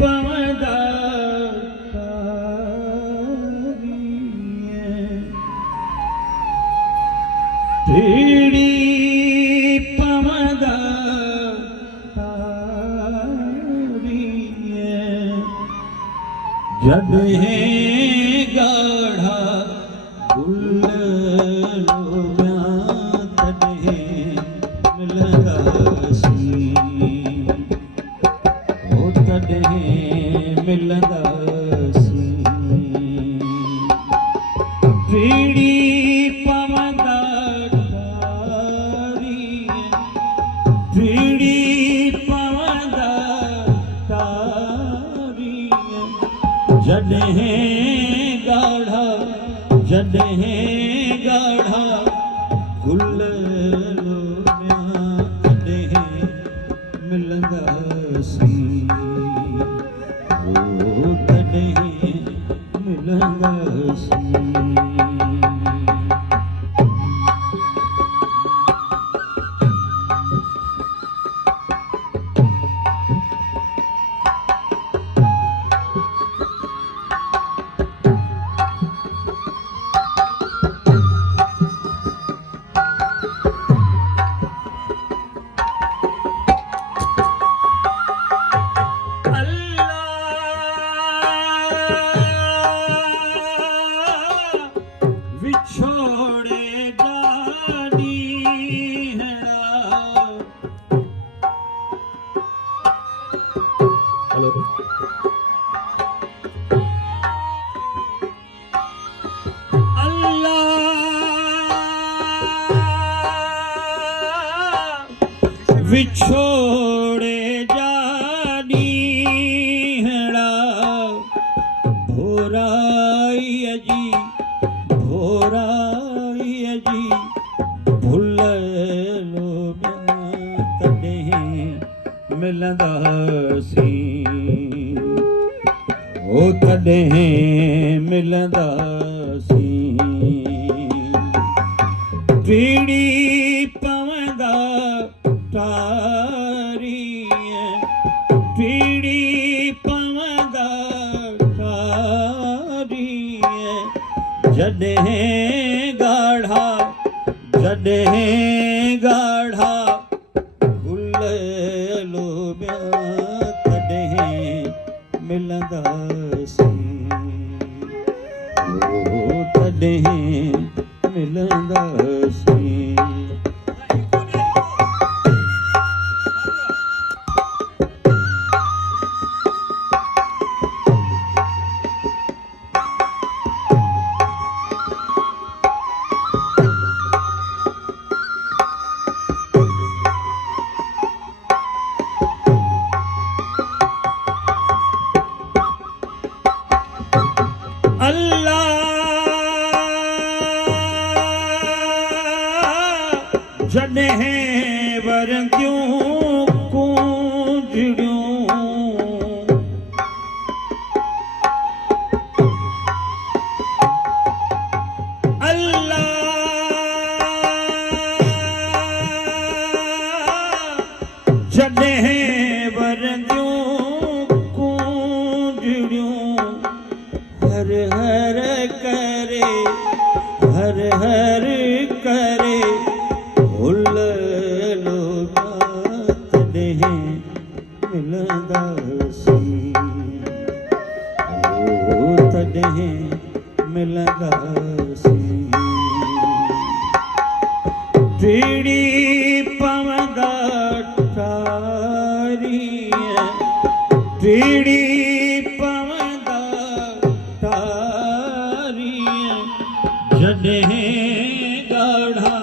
पवंदा टीड़ी पवंदा जॾहिं ॻाढ़ा गुल तॾहिं मिलंदासीं तॾहिं मिलंदासीं टीड़ी पवंदा टीड़ी पवंदा जॾहिं ॻाढ़ा गुल तॾहिं मिलंदासीं तॾहिं मिलंदासीं छोड़े जानी है हेलो अल्लाह विछोड़े जानी है भोराई जी भुल लो तॾहिं मिलंदासीं तॾहिं मिलंदासीं टीड़ी पवंदा टीड़ी पवंदा जॾहिं ॻाढ़ा गुल लोबिया तॾहिं मिलंदासीं तॾहिं मिलंदासीं जॾहिं वरंदियूं कूंजड़ियूं अल्लाह जॾहिं वरंदियूं कूंजड़ियूं हर हर करे तॾहिं मिलंदासीं तॾहिं मिलंदासीं टीड़ी पवंदा टीड़ी पवंदा जॾहिं ॻाढ़ा